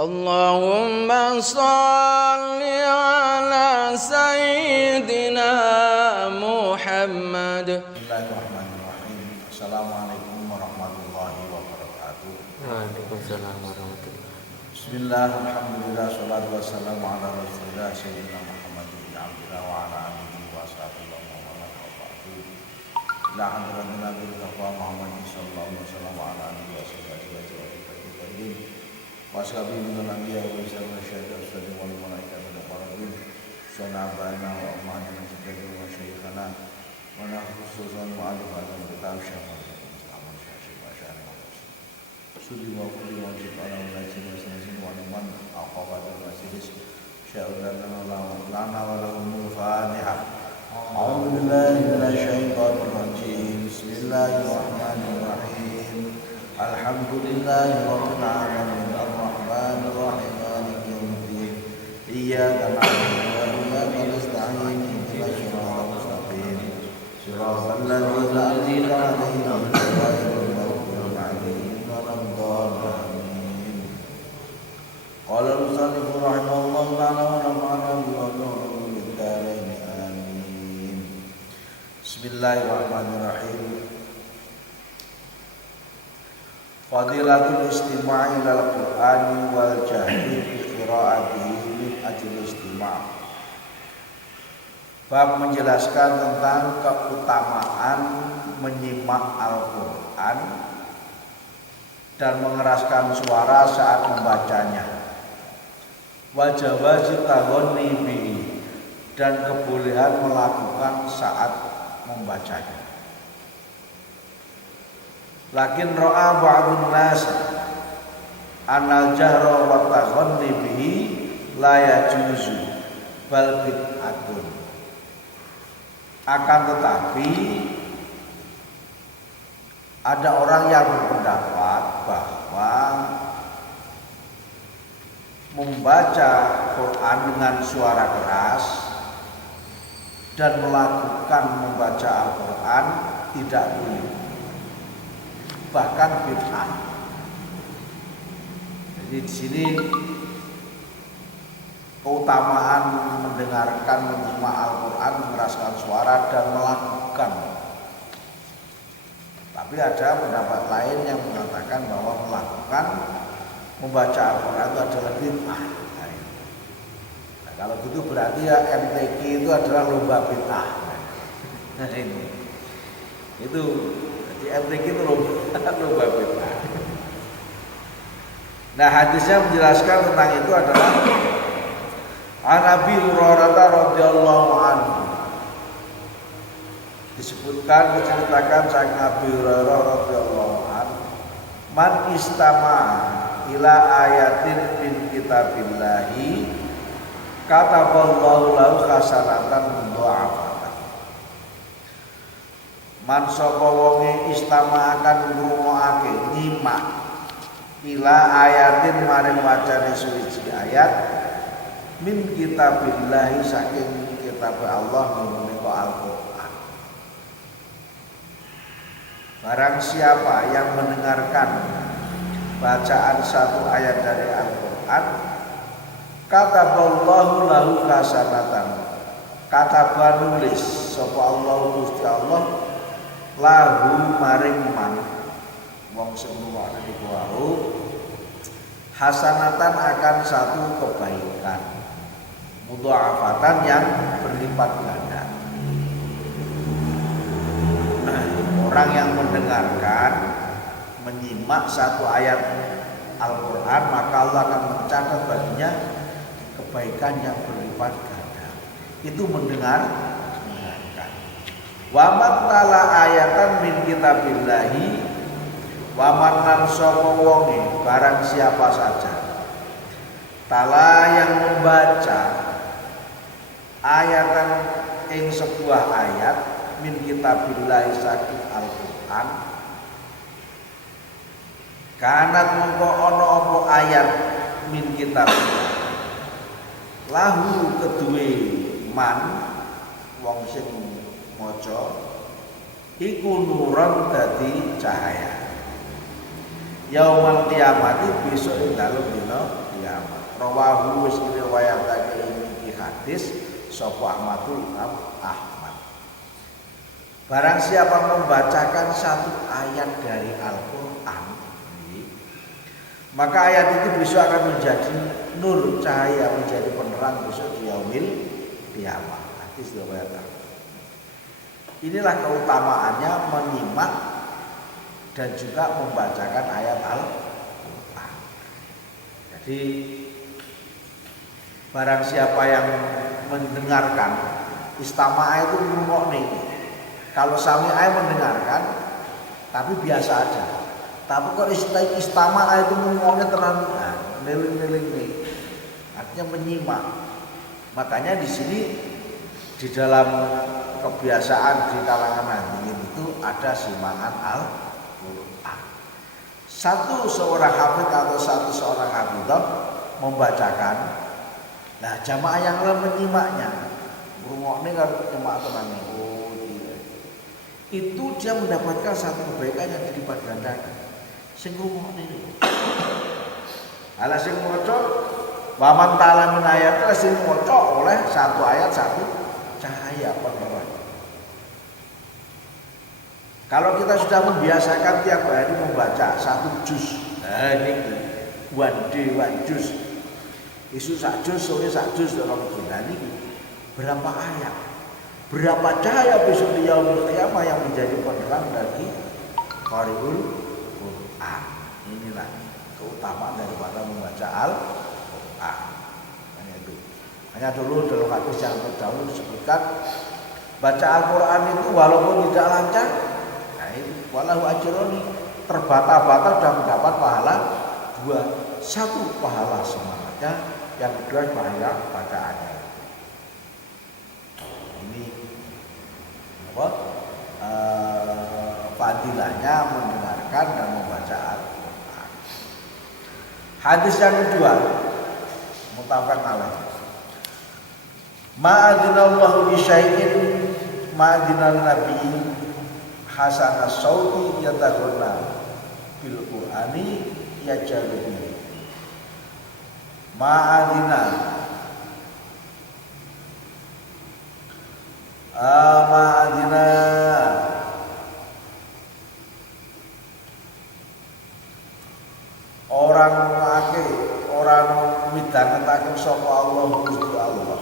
Allahumma salli ala Sayyidina Muhammad. Bismillahirrahmanirrahim. Assalamualaikum warahmatullahi wabarakatuh. Waalaikumsalam warahmatullahi. Bismillah, alhamdulillah, salatu wassalamu ala rasulillah Sayyidina Muhammad bin Abdillah wa ala alihi wa sahbihi wa man wala wa ba'du. Ila hadratin Nabi Muhammad sallallahu alaihi wasallam wa ala alihi wa sahbihi wa ashabihi min al-anbiya wa syahada ustadz wal malaikat wa qarabin sana bana wa ummatina jaddu wa syekhana wa khususan mu'allimatan kitab syafaat Muhammad syekh masyarakat sudi wa kulli wa ala ulati wa sanin wa man aqabata masis sya'ulana lana wa lahum fatiha. A'udzu billahi minasy syaithanir rajim. Bismillahirrahmanirrahim. Alhamdulillahi rabbil alamin arrahmanir rahim maliki yaumiddin iyyaka na'budu wa iyyaka nasta'in ihdinas siratal mustaqim siratal ladzina an'amta 'alaihim ghairil maghdubi 'alaihim waladdallin. Qala al-musannif rahimahullahu ta'ala wa nafa'ana bihi fid dharain amin. Bismillahirrahmanirrahim. Fadilatul istima'i ilal Qur'ani wal jahri fi qira'atihi min ajli istima'. Bab menjelaskan tentang keutamaan menyimak Al-Qur'an dan mengeraskan suara saat membacanya. Wa jawazi taghonni bihi dan kebolehan melakukan saat membacanya. Lakin ra'a ba'dun nas anal jahra wa taghanni bihi la yajuzu bal bid'atun. Akan tetapi ada orang yang berpendapat bahwa membaca Quran dengan suara keras dan melakukan membaca Al-Quran tidak boleh, bahkan bid'ah. Jadi di sini keutamaan mendengarkan menyimak Al-Quran, mengeraskan suara dan melakukan. Tapi ada pendapat lain yang mengatakan bahwa melakukan membaca Al-Quran itu adalah bid'ah. Nah, kalau gitu berarti ya MTQ itu adalah lomba bid'ah. Nah ini itu. Di MTQ itu lomba bid'ah. Nah, hadisnya menjelaskan tentang itu adalah An Abi Hurairah radhiyallahu anhu. Disebutkan diceritakan sang Abi Hurairah radhiyallahu anhu, man istama ila ayatin min kitabillahi kataballahu lahu hasanatan mudha'afah. Man sapa wonge istama akan ngrungokake nyimak ila ayatin maring wacane suci ayat min kitabillahi saking kitab Allah menika Al-Qur'an. Barang siapa yang mendengarkan bacaan satu ayat dari Al-Qur'an, kataballahu lahu hasanatan, kata nulis sapa Allah Gusti Allah lahu maring man wong sing ngrungokne niku wau hasanatan akan satu kebaikan mudha'afatan yang berlipat ganda. Orang yang mendengarkan menyimak satu ayat Al-Qur'an maka Allah akan mencatat baginya kebaikan yang berlipat ganda. Itu mendengarkan. Wa man tala ayatan min kitabillahi wa man lan sapa wonge barang siapa saja tala yang membaca ayatan ing sebuah ayat min kitabillahi saking Al-Qur'an kanat mongko ana apa ayat min kitabillah lahu keduwe man wong sing maca iku nuran dadi cahaya yaumal kiamat besok ing dalem dina kiamat. kiamat. Rawahu wis riwayatake iki hadis sapa Ahmadul Imam Ahmad. Barang siapa membacakan satu ayat dari Al-Qur'an, maka ayat itu besok akan menjadi nur, cahaya, menjadi penerang besok di yaumil kiamat. Hadis riwayat Ahmad. Inilah keutamaannya menyimak dan juga membacakan ayat Al-Qur'an. Jadi barang siapa yang mendengarkan, istama'a itu ngrungokne. Kalau sami'a mendengarkan tapi biasa aja. Tapi kalau istama'a itu ngrungokne tenan neling-neling nih. Artinya menyimak. Makanya di sini di dalam kebiasaan di kalangan hadirin itu ada simangan Al-Qur'an. Satu seorang hafid atau seorang hafidzah membacakan, nah jamaah yang lain menyimaknya, ngrungokne karo jamaah tenane. Oh iya. Itu dia mendapatkan satu kebaikan yang dilipat gandakan. Sing ngrungokne. Ala sing maca wa man ta'ala min ayat sing maca oleh satu ayat satu cahaya penerang. Kalau kita sudah membiasakan tiap hari membaca satu juz, ini one juz, isu sak juz, sore sak juz dalam bulan ini berapa ayat, berapa cahaya besok di yaumul qiyamah yang menjadi penerang bagi qari'ul Qur'an. Inilah keutamaan daripada membaca Al-Qur'an. Hanya itu. Hanya dulu dalam hadis yang terdahulu disebutkan baca Al-Qur'an itu walaupun tidak lancar, walahu ajroni, terbata-bata dan mendapat pahala dua. Satu pahala semangatnya, yang kedua pahala bacaannya. Ini apa? Fadilahnya mendengarkan dan membaca Al-Qur'an. Hadis yang kedua, muttafaq alaih. Ma'adinallahu bi syai'in ma'adinal nabi hasanah sauti yataghonna bil Qur'ani yajalubi. Ma'adina orang ngake, orang midhangetaken sapa Allah Gusti Allah.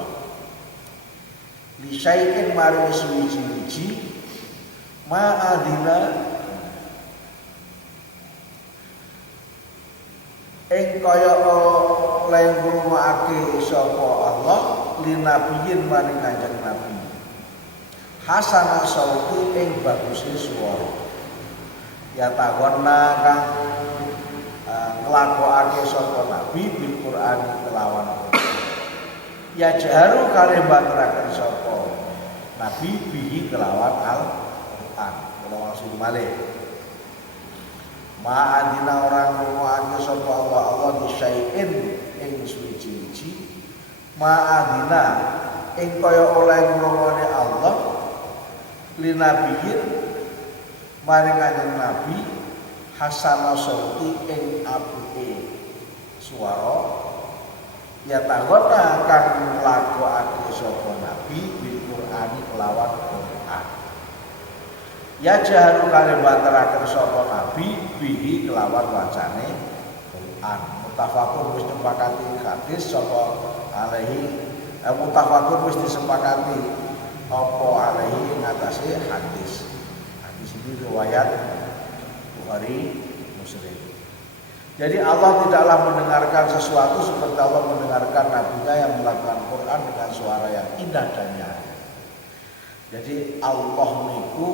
Li syai'in maring suwiji-wiji ma'adina ing kaya oleh ngrumakake sapa Allah linabiyin maring Kanjeng Nabi hasanah sauti ing baguse swara ya tawarna kang nglakokake sapa Nabi bil Qur'an kelawan ya jaharu kalih bateraken sapa Nabi bihi kelawan Al-Qur'an. Kalau maksud malih ma'adina orang ngomongake sapa Allah disyai'in ing suci-suci ma'adina ing kaya oleh ngomongane Allah linabiyin maring Kanjeng Nabi hasanah sauti ing apike swara ya tanggota kang nglakokake sapa Nabi bil Qur'ani kelawan Qur'an. Ya jaharu kalian bantaraken sapa Nabi bihi kelawan wacane Quran. Muttafaqun wis disepakati hadis sapa alaihi muttafaqun wis disepakati apa alaihi ngatasi hadis. Hadis ini riwayat Bukhari Muslim. Jadi Allah tidaklah mendengarkan sesuatu seperti Allah mendengarkan nabinya yang melakukan Quran dengan suara yang indah dan nyaring. Jadi Allah niku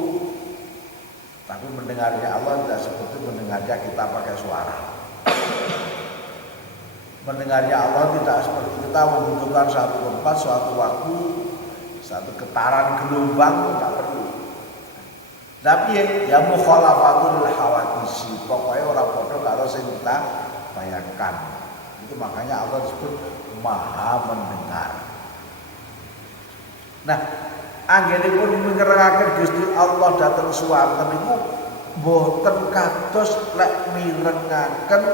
tapi mendengarnya Allah tidak seperti mendengarnya kita pakai suara. Mendengarnya Allah tidak seperti kita membutuhkan satu tempat, suatu waktu, satu getaran gelombang, tidak perlu. Tapi ya mukhalafatul hawadisi, pokoknya orang bodoh kalau sing kita bayangkan. Itu makanya Allah disebut Maha mendengar. Nah, anggenipun mirengaken Gusti Allah dhateng swanten niku boten kados lek mirengaken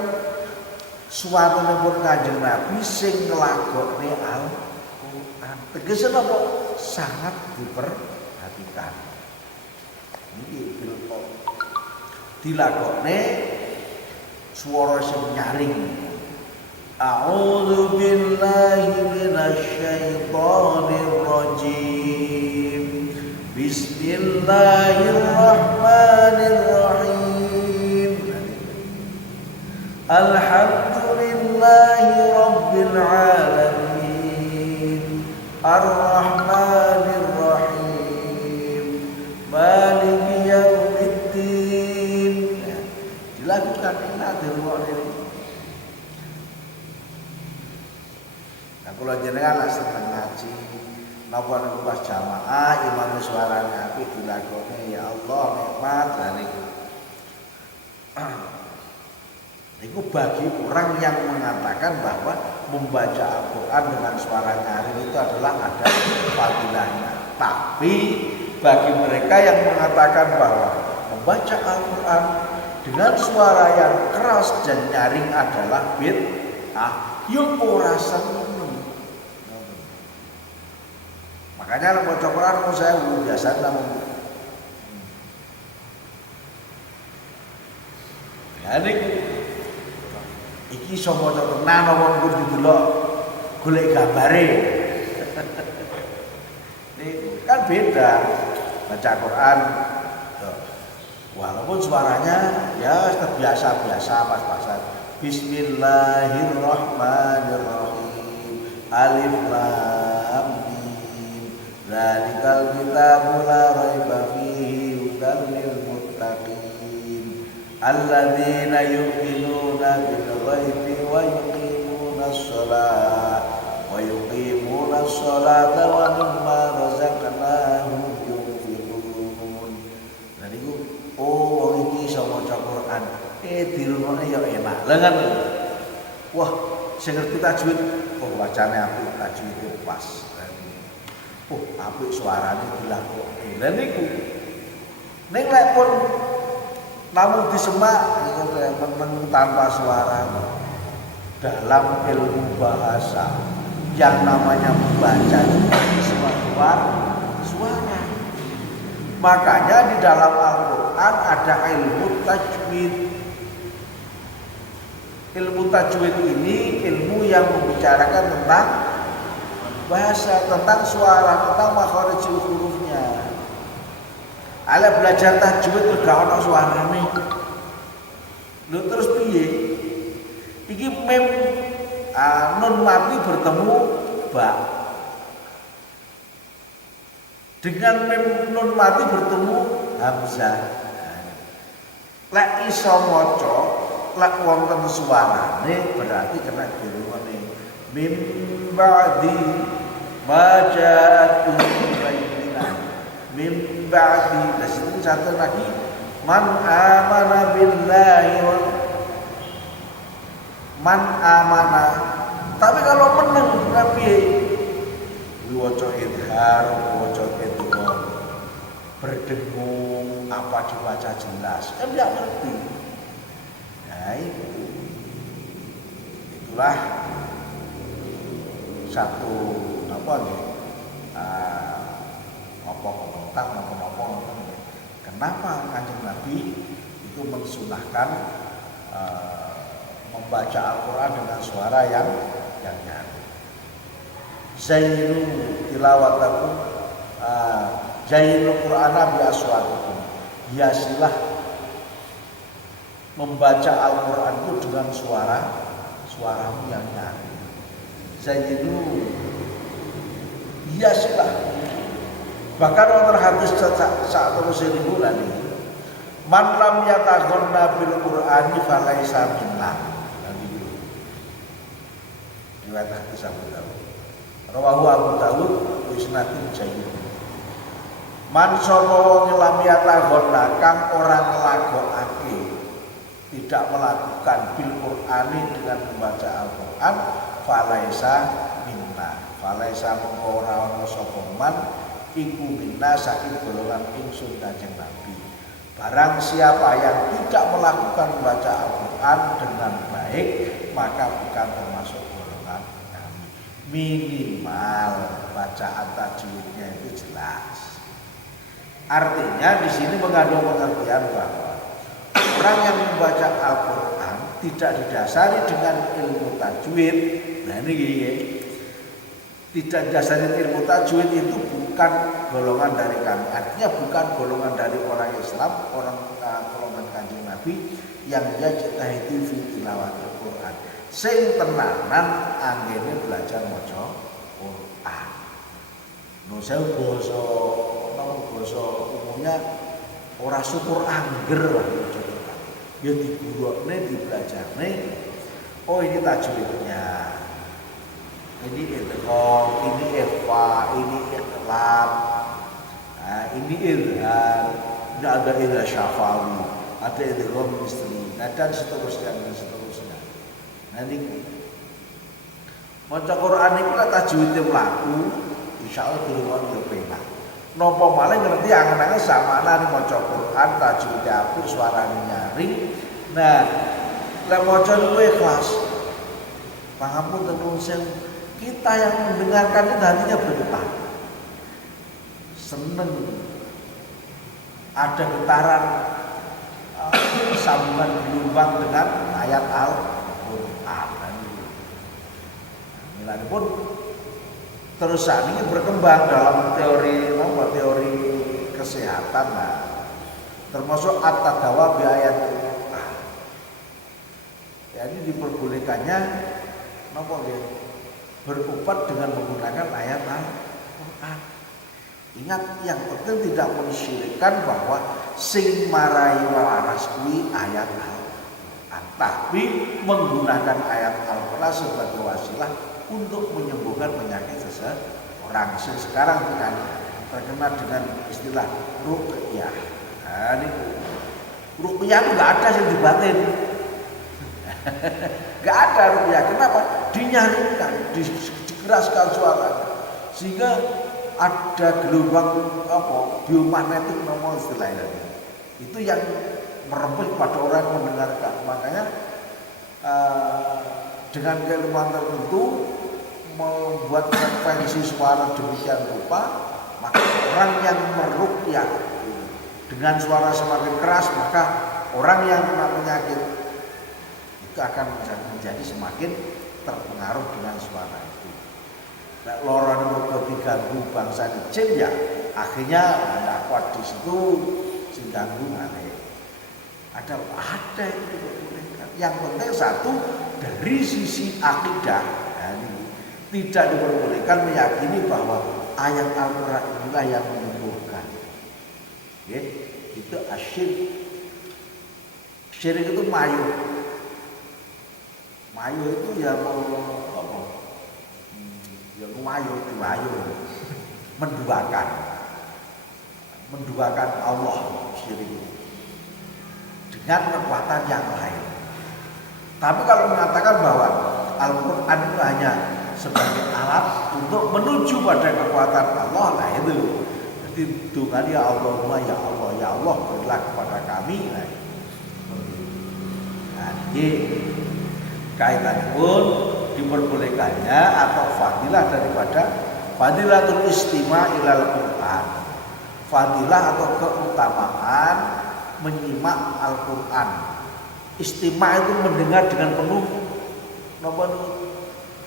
Suwantenipun Kanjeng Nabi sing nglakokne Al-Qur'an. Tegese napa? Sangat diperhatikan. Niki dilakokne swara sing nyaring. A'udzu billahi minasy syaithanir rajim. Bismillahirrahmanirrahim. Alhamdulillahi rabbil alamin. Ar-Rahmanir Rahim. Maliki yaumiddin. Dilakukan enak di rumah ini. Nah, kalau jenengan lak seneng ngaji, napa niku pas jamaah imam suarane apik dilakoni ya Allah nikmat dari itu bagi orang yang mengatakan bahwa membaca Al-Quran dengan suara nyaring itu adalah ada fadilahnya. Tapi bagi mereka yang mengatakan bahwa membaca Al-Quran dengan suara yang keras dan nyaring adalah bid'ah, yo ora seneng. Makanya maca Quran saya biasa namun jadi iki iso maca tenan wong kudu delok golek gambare. Ini kan beda baca Quran. Walaupun suaranya ya terbiasa-biasa pas-pasan. Bismillahirrahmanirrahim. Alif lam mim. Dzalikal kitabu la raiba fihi hudan lil muttaqin. Alladzina yu'minuna bil ghaibi wa yuqimuna as-sholata wa mimma razaqnahum yunfiqun. Jadi wong iki iso maca Quran, dirungokne ya enak. Lah kan. Wah, sing ngerti tajwid, bacane apik, tajwide pas. Apik suarane dilakoni. Lah niku ning lek pun namun disemak niku meneng tanpa suara. Dalam ilmu bahasa yang namanya membaca itu semua suara. Makanya di dalam Al-Quran ada ilmu tajwid. Ilmu tajwid ini ilmu yang membicarakan tentang bahasa, tentang suara, tentang makharijul hurufnya. Ala belajar tajwid gak ono suarane. Lho terus piye? Iki mem nun mati bertemu ba. Dengan mem nun mati bertemu hamzah. Lek iso maca, lek wonten suarane berarti kena dirungokne. Mim ba'di ma ja'atun bayyinah. Mim ba'di. Nah, situ satu lagi man amana billahi wa man amana. Tapi kalau meneng tapi waca idhar, waca idgham, berdengung apa dibaca jelas kan tidak ngerti. Nah itulah satu apa nih komentar kenapa Kanjeng Nabi itu mensunahkan membaca Al-Quran dengan suara yang nyaring. Zainu tilawatakum Zainul Qur'ana bi aswatikum. Hiasilah membaca Al-Quran itu dengan suaramu yang nyaring. Zainu hiasilah. Bahkan wonten hadis saat terus bulan ini. Man lam yataghonna bil Qur'ani falaisa minna. Riwayat hadis Abu Dawud. Rawahu Abu Dawud wa isnadun jayyid. Man sapa wong lam yataghonna kang ora nglakokake, tidak melakukan bil Qur'ani dengan membaca Al-Qur'an falaisa minna. Falaisa mongko ora ana sapa man iku minna saking golongan ingsun Kanjeng Nabi. Barang siapa yang tidak melakukan membaca Al-Quran dengan baik, maka bukan termasuk golongan kami. Minimal bacaan tajwidnya itu jelas. Artinya di sini mengandung pengertian bahwa orang yang membaca Al-Quran tidak didasari dengan ilmu tajwid. Nah ini gini, tidak didasari ilmu tajwid itu bukan golongan dari kami. Artinya bukan golongan dari orang Islam, golongan Kanjeng Nabi yang yajtahidu fi tilawatil Quran. Sing tenanan anggene belajar maca Quran. No saya basa umumnya ora syukur angger lah maca Quran. Ya digurukne, dibelajarne. Oh ini tajwidnya. Ini idgham, ini ikhfa, ini iqlab. Nah, ini izhar. Ini ada izhar syafawi, ada idgham misli, dan seterusnya. Nah ini maca Quran itu lah tajwidnya mlaku, insyaallah dirungono yo penak. Napa malah ngerti angen-angen samana maca Quran tajwidnya apik, suarane nyaring. Nah, lek maca niku ikhlas. Pangapunten nuwun kita yang mendengarkan itu hatinya bergetar, seneng, ada getaran sambungan gelombang dengan ayat Al-Quran. Ini pun terusan ini berkembang dalam teori kesehatan, termasuk at-tadawa bi ayatil Quran. Jadi diperbolehkannya berobat dengan menggunakan ayat Al-Quran. Ingat, yang penting tidak mensyirikkan bahwa sing marai waras kuwi ayat Al-Quran, tapi menggunakan ayat Al-Quran sebagai wasilah untuk menyembuhkan penyakit seseorang. Sekarang terkenal dengan istilah ruqyah. Nah, ini ruqyah itu nggak ada yang dibatin. Gak ada ruqyah. Kenapa? Dinyaringkan, dikeraskan suaranya sehingga ada gelombang biomagnetik nomor istilahnya. Itu yang merembes pada orang yang mendengarkan. Makanya dengan keilmuan tertentu membuat frekuensi suara demikian rupa, maka orang yang meruqyah dengan suara semakin keras, maka orang yang kena penyakit itu akan menjadi semakin terpengaruh dengan suara itu. Nah, lorone mergo diganggu bangsa jin ya, akhirnya ndak kuat di situ sing ganggu ngene. Ada itu diperbolehkan. Yang penting satu dari sisi akidah, tidak diperbolehkan meyakini bahwa ayat Al-Quran inilah yang menyembuhkan. Itu asyirk. Syirik itu mayu. Mayu itu ya mayu, menduakan Allah syirik itu dengan kekuatan yang lain. Tapi kalau mengatakan bahwa Al-Quran itu hanya sebagai alat untuk menuju pada kekuatan Allah, nah itu. Jadi Tuhan ya Allahumma ya Allah berilah kepada kami. Nah ini kaitannya pun diperbolehkannya atau fadilah daripada fadilatul istima' ilal Quran, fadilah atau keutamaan menyimak Al-Quran. Istima' itu mendengar dengan penuh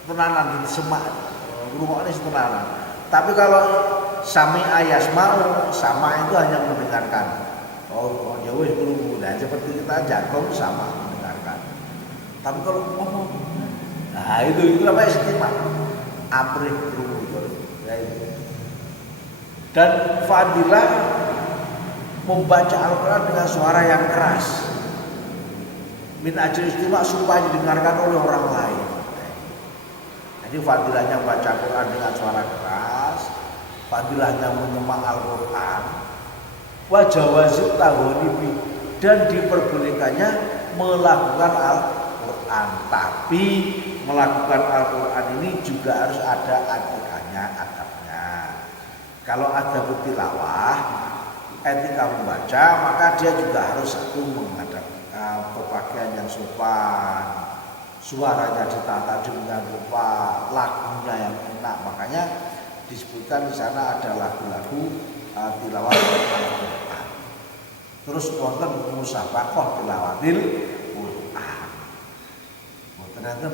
tenanan, semak, rumahnya tenanan. Tapi kalau sami'a yasma'u, sama itu hanya mendengarkan. Oh ya wis krungu. Nah seperti kita jagung sama mendengarkan. Tapi kalau ngomong, nah itu namanya istima'. Amrih krungu ya itu. Dan fadilah membaca Al-Quran dengan suara yang keras. Min ajli istima' supaya didengarkan oleh orang lain. Jadi fadilahnya baca Quran dengan suara keras, fadilahnya menyimak Al-Quran, wajawazit tahonibi, dan diperbolehkannya melakukan Al-Quran. Tapi melakukan Al-Quran ini juga harus ada adabnya. Kalau ada tilawah, etika membaca, maka dia juga harus satu menghadap berpakaian yang sopan, suaranya ditata dengan rupa lagunya yang enak. Makanya disebutkan di sana ada lagu-lagu tilawah Al-Qur'an. Terus wonten musabaqah tilawatil Qur'an. Wonten enten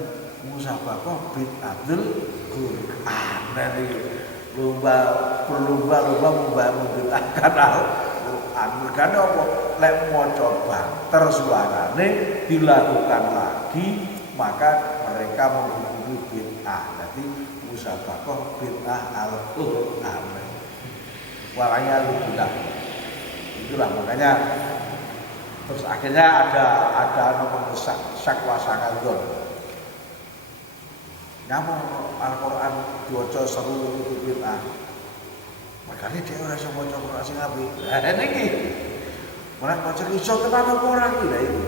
musabaqah bid'atul Qur'an. Lomba membid'ahkan Al-Qur'an. Mergane apa? Lek maca banter suarane dilakukan lagi, maka mereka menghukumi bid'ah. Jadi musabaqah bid'ah Al-Qur'an. Warnanya bid'ah. Itulah makanya terus akhirnya ada nomor syakwa sangadon. Nyapa Al-Qur'an diwaca seru itu bid'ah. Makanya dia ora iso maca Qur'an sing apik. Lah niki. Ora maca iso tenan apa ora iki lha itu.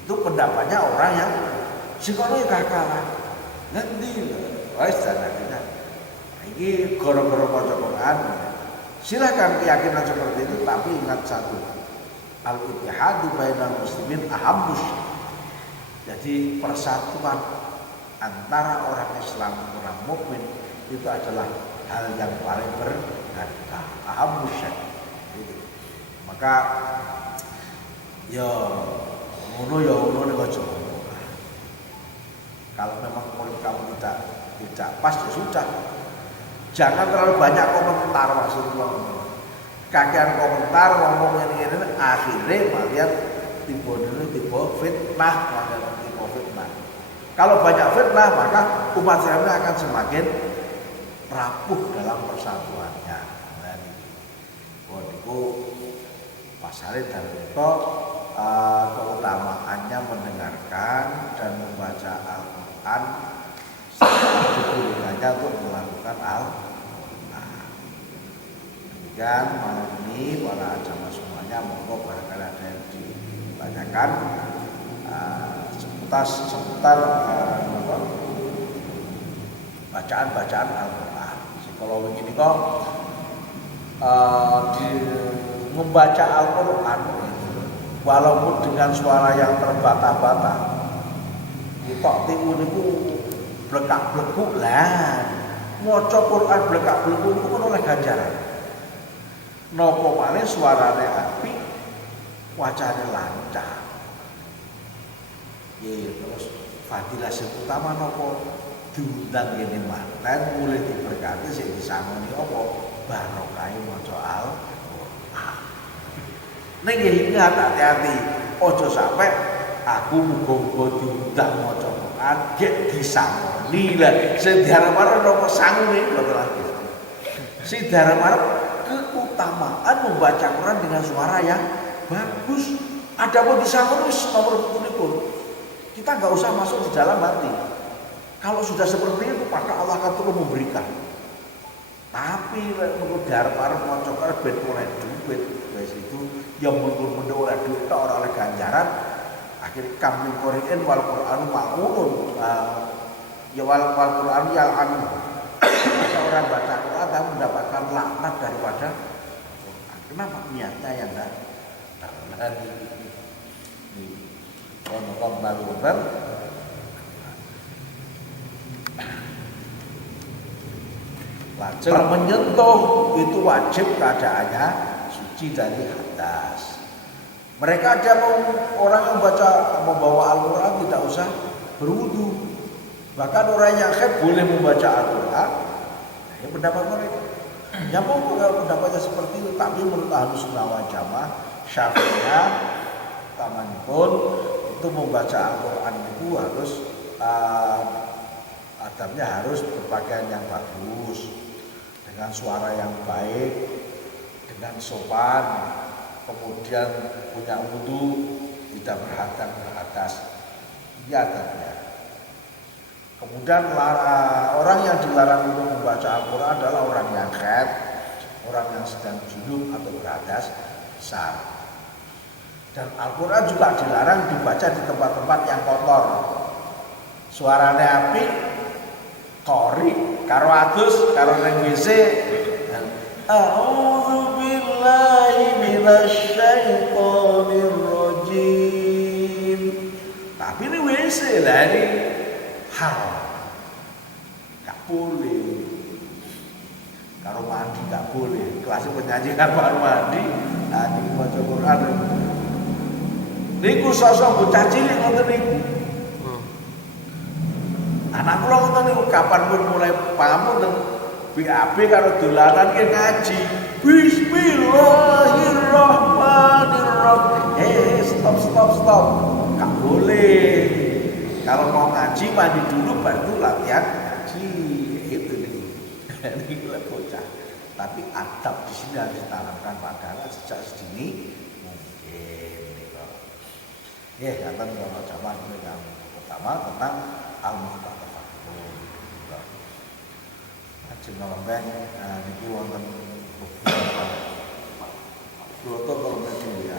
Itu pendapatnya orang yang sikone gak kalah. Ngendi wis akhirnya. Iki gara-gara maca Qur'an. Silakan keyakinan seperti itu, tapi ingat satu, al-ittihadu bainal muslimin ahammus. Jadi persatuan antara orang Islam dan orang mukmin itu adalah hal yang paling berharga, ahammus. Maka ya ngono nek aja. Kalau memang murid kamu tidak pas ya sudah. Jangan terlalu banyak komentar maksudnya. Kakean komentar ngomong ini akhirnya malian tiba fitnah, Kalau banyak fitnah maka umat Islam akan semakin rapuh dalam persatuannya. Dan itu pasal dan itu keutamaannya mendengarkan dan membaca Al-Quran. Digunakannya untuk melakukan Al-Quran. Demikian malam ini para jamaah semuanya, monggo barangkali ada yang ditanyakan seputar bacaan Al-Quran. Kalau begini kok membaca Al-Quran walaupun dengan suara yang terbata-bata, kok tiku niku blekak-blekuk lah. Maca Quran blekak-blekuk niku kan oleh ganjaran. Napa malih suarane apik, wacane lancar. Terus fadilah sing utama napa diundang ngene manten mulih diberkati sing disangoni apa barokah maca Al-Qur'an. Ning ingat hati-hati, aja sampai aku muga-muga diundang maca Quran gek disangoni lah sing diarep-arep napa sangune lho lagi. Sing diarep-arep keutamaan membaca Quran dengan suara yang bagus. Adapun disangoni wis nomor pun. Kita enggak usah masuk di dalam hati. Kalau sudah seperti itu maka Allah akan terus memberikan. Tapi menurut diarep-arep maca Quran ben oleh duit wis itu yang mundur-mundur oleh duit tok ora oleh ganjaran. Akhirnya kami Qur'an wal Qur'an ma'unun ya wal Qur'an yang anu orang baca Quran dan mendapatkan laknat daripada Quran. Kenapa niatnya yang enggak ono Nabi Muhammad lajeng menyentuh itu wajib keadaannya suci dari hadas. Mereka ada orang yang membawa Al-Quran tidak usah berwudu. Bahkan orang yang haid boleh membaca Al-Quran. Ini pendapat mereka. Ya mau pendapatnya seperti itu, tapi menurut Ahlus Sunnah wal Jamaah Syafi'iyah tamanipun itu membaca Al-Quran itu harus adabnya harus berpakaian yang bagus, dengan suara yang baik, dengan sopan, kemudian punya wudu, tidak berhadap berhadas. Ini adabnya. Kemudian orang yang dilarang untuk membaca Al-Quran adalah orang yang haid, orang yang sedang junub atau berhadas besar. Dan Al-Quran juga dilarang dibaca di tempat-tempat yang kotor. Suaranya api, kori, karo adus, karo neng WC. A'udzu billahi minasy syaithanir rajim. Tak Tapi ini WC lah, ini haram. Gak boleh. Karo mandi gak boleh. Kelasnya penyanyi karo mandi, ini maca Quran. Niku sosok bocah cilik ngoten niku. Anak kula ngoten niku kapan pun mulai pamun BAB karo dolanan ki ngaji. Bismillahirrahmanirrahim. Stop. Gak boleh. Kalau mau ngaji mandi dulu baru latihan ngaji. Itu nih. Ini bocah. Tapi adab di sini harus ditanamkan pada anak sejak sedini mungkin. Ya, kata kalau zaman yang pertama tentang al-muhtafakun. Ajeng nolembeng niki wonten beberapa foto kalau ya.